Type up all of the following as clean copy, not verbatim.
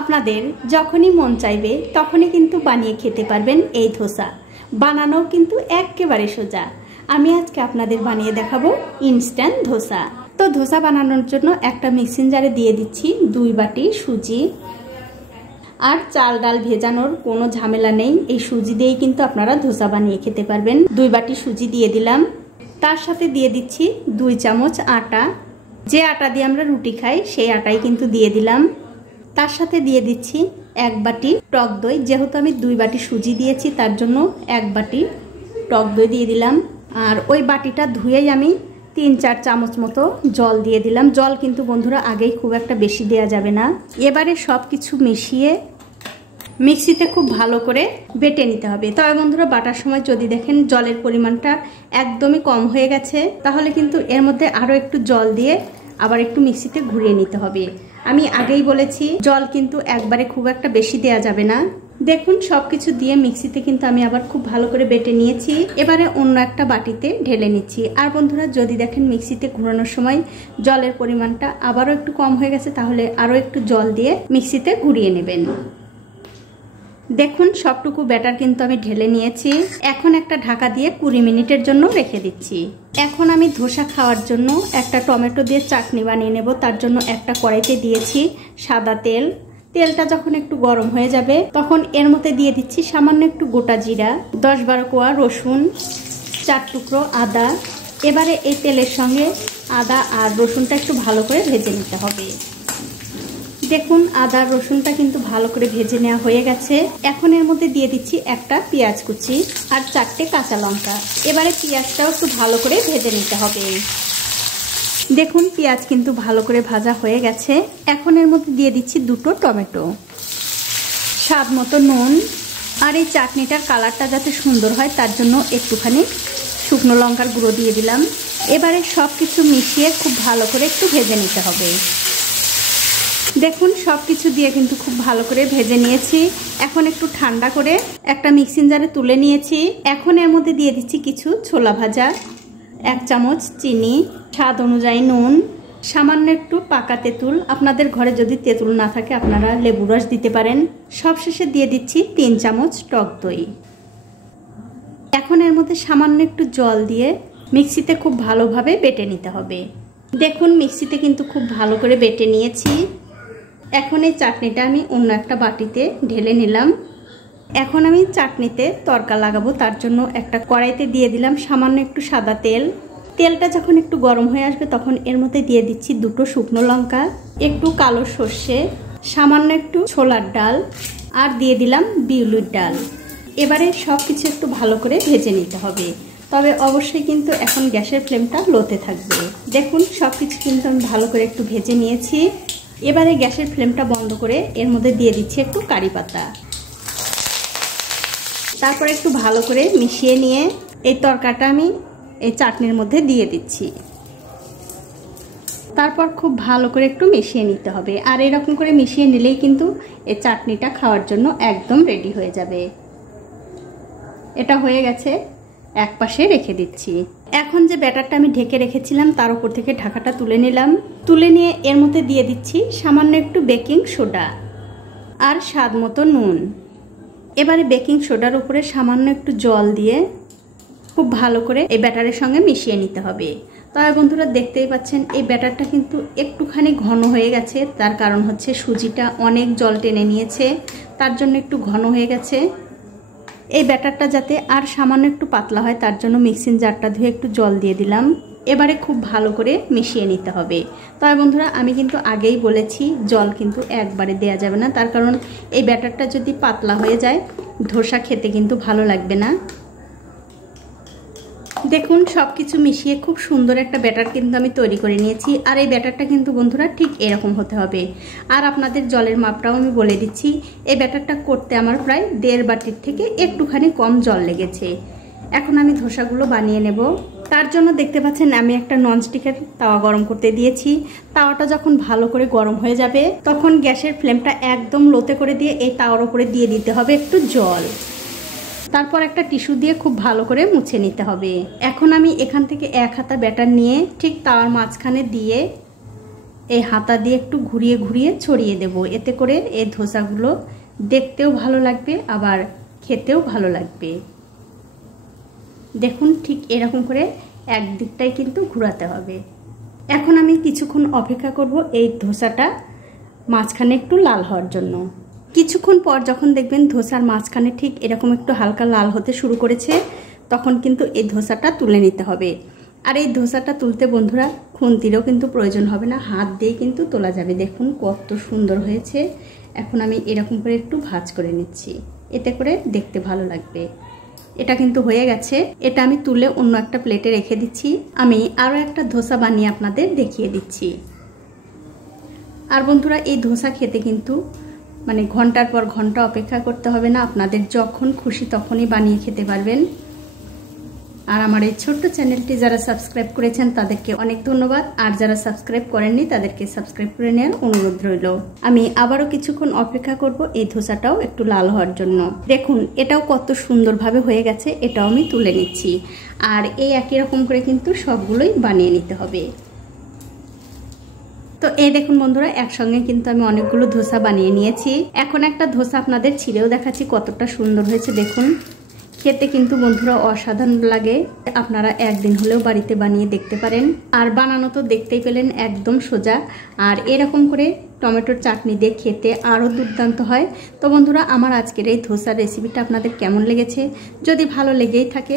আপনাদের যখনই মন চাইবে তখনই কিন্তু বানিয়ে খেতে পারবেন এই ধোসা। বানানো কিন্তু একেবারে সোজা। আমি আজকে আপনাদের বানিয়ে দেখাবো ইনস্ট্যান্ট ধোসা। তো ধোসা বানানোর জন্য একটা মিক্সিং জারে দিয়ে দিচ্ছি 2 বাটি সুজি। আর চাল ডাল ভেজানোর কোনো ঝামেলা নেই, এই সুজি দিয়েই কিন্তু আপনারা ধোসা বানিয়ে খেতে পারবেন। 2 বাটি সুজি দিয়ে দিলাম। তার সাথে দিয়ে দিচ্ছি 2 চামচ আটা, যে আটা দিয়ে আমরা রুটি খাই সেই আটাই কিন্তু দিয়ে দিলাম। তার সাথে দিয়ে দিচ্ছি 1 বাটি টক দই, যেহেতু আমি 2 বাটি সুজি দিয়েছি তার জন্য 1 বাটি টক দই দিয়ে দিলাম। আর ওই বাটিটা ধুয়েই আমি 3-4 চামচ মতো জল দিয়ে দিলাম। জল কিন্তু বন্ধুরা আগেই খুব একটা বেশি দেওয়া যাবে না। এবারে সব কিছু মিশিয়ে মিক্সিতে খুব ভালো করে বেটে নিতে হবে। তবে বন্ধুরা বাটার সময় যদি দেখেন জলের পরিমাণটা একদমই কম হয়ে গেছে, তাহলে কিন্তু এর মধ্যে আরও একটু জল দিয়ে আবার একটু মিক্সিতে ঘুরিয়ে নিতে হবে। আমি আগেই বলেছি জল কিন্তু একবারে খুব একটা বেশি দেওয়া যাবে না। দেখুন সবকিছু দিয়ে মিক্সিতে কিন্তু আমি আবার খুব ভালো করে বেটে নিয়েছি। এবারে অন্য একটা বাটিতে ঢেলে নিচ্ছি। আর বন্ধুরা যদি দেখেন মিক্সিতে ঘোরানোর সময় জলের পরিমাণটা আবারও একটু কম হয়ে গেছে, তাহলে আরও একটু জল দিয়ে মিক্সিতে ঘুরিয়ে নেবেন। দেখুন সবটুকু ব্যাটার কিন্তু আমি ঢেলে নিয়েছি। এখন একটা ঢাকা দিয়ে 20 মিনিটের জন্য রেখে দিচ্ছি। এখন আমি ধোসা খাওয়ার জন্য একটা টমেটো দিয়ে চাটনি বানিয়ে নেব। তার জন্য একটা কড়াইতে দিয়েছি সাদা তেল। তেলটা যখন একটু গরম হয়ে যাবে তখন এর মধ্যে দিয়ে দিচ্ছি সামান্য একটু গোটা জিরা, 10-12 কোয়া রসুন, 4 টুকরো আদা। এবারে এই তেলের সঙ্গে আদা আর রসুনটা একটু ভালো করে ভেজে নিতে হবে। দেখুন আদা রসুনটা কিন্তু ভালো করে ভেজে নেওয়া হয়ে গেছে। এখন এর মধ্যে দিয়ে দিচ্ছি একটা পেঁয়াজ কুচি আর 4টে কাঁচা লঙ্কা। এবারে পেঁয়াজটাও একটু ভালো করে ভেজে নিতে হবে। দেখুন পেঁয়াজ কিন্তু ভালো করে ভাজা হয়ে গেছে। এখন এর মধ্যে দিয়ে দিচ্ছি 2টো টমেটো, স্বাদ মতো নুন, আর এই চাটনিটার কালারটা যাতে সুন্দর হয় তার জন্য একটুখানি শুকনো লঙ্কার গুঁড়ো দিয়ে দিলাম। এবারে সব কিছু মিশিয়ে খুব ভালো করে একটু ভেজে নিতে হবে। দেখুন সব কিছু দিয়ে কিন্তু খুব ভালো করে ভেজে নিয়েছি। এখন একটু ঠান্ডা করে একটা মিক্সিং জারে তুলে নিয়েছি। এখন এর মধ্যে দিয়ে দিচ্ছি কিছু ছোলা ভাজা, 1 চামচ চিনি, স্বাদ অনুযায়ী নুন, সামান্য একটু পাকা তেঁতুল। আপনাদের ঘরে যদি তেঁতুল না থাকে আপনারা লেবু রস দিতে পারেন। সবশেষে দিয়ে দিচ্ছি 3 চামচ টক দই। এখন এর মধ্যে সামান্য একটু জল দিয়ে মিক্সিতে খুব ভালোভাবে বেটে নিতে হবে। দেখুন মিক্সিতে কিন্তু খুব ভালো করে বেটে নিয়েছি। এখন এই চাটনিটা আমি অন্য একটা বাটিতে ঢেলে নিলাম। এখন আমি চাটনিতে তড়কা লাগাবো, তার জন্য একটা কড়াইতে দিয়ে দিলাম সামান্য একটু সাদা তেল। তেলটা যখন একটু গরম হয়ে আসবে তখন এর মধ্যে দিয়ে দিচ্ছি 2টো শুকনো লঙ্কা, একটু কালো সর্ষে, সামান্য একটু ছোলার ডাল, আর দিয়ে দিলাম বিউলির ডাল। এবারে সব কিছু একটু ভালো করে ভেজে নিতে হবে। তবে অবশ্যই কিন্তু এখন গ্যাসের ফ্লেমটা লোতে থাকবে। দেখুন সব কিছু কিন্তু আমি ভালো করে একটু ভেজে নিয়েছি। এবারে গ্যাসের ফ্লেমটা বন্ধ করে এর মধ্যে দিয়ে দিচ্ছি একটু কারি পাতা। তারপর একটু ভালো করে মিশিয়ে নিয়ে এই তরকাটা আমি এই চাটনির মধ্যে দিয়ে দিচ্ছি। তারপর খুব ভালো করে একটু মিশিয়ে নিতে হবে। আর এরকম করে মিশিয়ে নিলেই কিন্তু এই চাটনিটা খাওয়ার জন্য একদম রেডি হয়ে যাবে। এটা হয়ে গেছে, এক পাশে রেখে দিচ্ছি। এখন যে ব্যাটারটা আমি ঢেকে রেখেছিলাম তার উপর থেকে ঢাকাটা তুলে নিলাম। তুলে নিয়ে এর মধ্যে দিয়ে দিচ্ছি সামান্য একটু বেকিং সোডা আর স্বাদ মতো নুন। এবারে বেকিং সোডার উপরে সামান্য একটু জল দিয়ে খুব ভালো করে এই ব্যাটারের সঙ্গে মিশিয়ে নিতে হবে। তবে বন্ধুরা দেখতেই পাচ্ছেন এই ব্যাটারটা কিন্তু একটুখানি ঘন হয়ে গেছে। তার কারণ হচ্ছে সুজিটা অনেক জল টেনে নিয়েছে, তার জন্য একটু ঘন হয়ে গেছে। এই ব্যাটারটা যাতে আর সামান্য একটু পাতলা হয় তার জন্য মিক্সিং জারটা ধুয়ে একটু জল দিয়ে দিলাম। এবারে খুব ভালো করে মিশিয়ে নিতে হবে। তবে বন্ধুরা আমি কিন্তু আগেই বলেছি জল কিন্তু একবারে দেয়া যাবে না, তার কারণ এই ব্যাটারটা যদি পাতলা হয়ে যায় ধোসা খেতে কিন্তু ভালো লাগবে না। দেখুন সব কিছু মিশিয়ে খুব সুন্দর একটা ব্যাটার কিন্তু আমি তৈরি করে নিয়েছি। আর এই ব্যাটারটা কিন্তু বন্ধুরা ঠিক এরকম হতে হবে। আর আপনাদের জলের মাপটাও আমি বলে দিচ্ছি। এই ব্যাটারটা করতে আমার প্রায় 1.5 বাটির থেকে একটুখানি কম জল লেগেছে। এখন আমি ধোসাগুলো বানিয়ে নেব। তার জন্য দেখতে পাচ্ছেন আমি একটা ননস্টিকের তাওয়া গরম করতে দিয়েছি। তাওয়াটা যখন ভালো করে গরম হয়ে যাবে তখন গ্যাসের ফ্লেমটা একদম লোতে করে দিয়ে এই তাওয়ার উপরে দিয়ে দিতে হবে একটু জল। তারপর একটা টিস্যু দিয়ে খুব ভালো করে মুছে নিতে হবে। এখন আমি এখান থেকে 1 হাতা ব্যাটার নিয়ে ঠিক তাওয়ার মাঝখানে দিয়ে এই হাতা দিয়ে একটু ঘুরিয়ে ঘুরিয়ে ছড়িয়ে দেব। এতে করে এই ধোসাগুলো দেখতেও ভালো লাগবে, আবার খেতেও ভালো লাগবে। দেখুন ঠিক এরকম করে একদিকটাই কিন্তু ঘোরাতে হবে। এখন আমি কিছুক্ষণ অপেক্ষা করব এই ধোসাটা মাঝখানে একটু লাল হওয়ার জন্য। কিছুক্ষণ পর যখন দেখবেন ধোসার মাঝখানে ঠিক এরকম একটু হালকা লাল হতে শুরু করেছে, তখন কিন্তু এই ধোসাটা তুলে নিতে হবে। আর এই ধোসাটা তুলতে বন্ধুরা খুন্তিরও কিন্তু প্রয়োজন হবে না, হাত দিয়ে কিন্তু তোলা যাবে। দেখুন কত সুন্দর হয়েছে। এখন আমি এরকম করে একটু ভাঁজ করে নিচ্ছি, এতে করে দেখতে ভালো লাগবে। এটা কিন্তু হয়ে গেছে। এটা আমি তুলে অন্য একটা প্লেটে রেখে দিচ্ছি। আমি আরও একটা ধোসা বানিয়ে আপনাদের দেখিয়ে দিচ্ছি। আর বন্ধুরা এই ধোসা খেতে কিন্তু মানে ঘন্টার পর ঘন্টা অপেক্ষা করতে হবে না, আপনাদের যখন খুশি তখনই বানিয়ে খেতে পারবেন। আর আমার এই ছোট্ট চ্যানেলটি যারা সাবস্ক্রাইব করেছেন তাদেরকে অনেক ধন্যবাদ, আর যারা সাবস্ক্রাইব করেননি তাদেরকে সাবস্ক্রাইব করে নেওয়ার অনুরোধ রইল। আমি আবারও কিছুক্ষণ অপেক্ষা করব এই ধোসাটাও একটু লাল হওয়ার জন্য। দেখুন এটাও কত সুন্দরভাবে হয়ে গেছে, এটাও আমি তুলে নিচ্ছি। আর এই একই রকম করে কিন্তু সবগুলোই বানিয়ে নিতে হবে। তো এই দেখুন বন্ধুরা একসঙ্গে কিন্তু আমি অনেকগুলো ধোসা বানিয়ে নিয়েছি। এখন একটা ধোসা আপনাদের ছিঁড়েও দেখাচ্ছি কতটা সুন্দর হয়েছে। দেখুন খেতে কিন্তু বন্ধুরা অসাধারণ লাগে। আপনারা একদিন হলেও বাড়িতে বানিয়ে দেখতে পারেন। আর বানানো তো দেখতেই পেলেন একদম সোজা। আর এরকম করে টমেটোর চাটনি দিয়ে খেতে আরও দুর্দান্ত হয়। তো বন্ধুরা আমার আজকের এই ধোসার রেসিপিটা আপনাদের কেমন লেগেছে? যদি ভালো লেগেই থাকে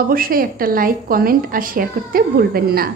অবশ্যই একটা লাইক, কমেন্ট আর শেয়ার করতে ভুলবেন না।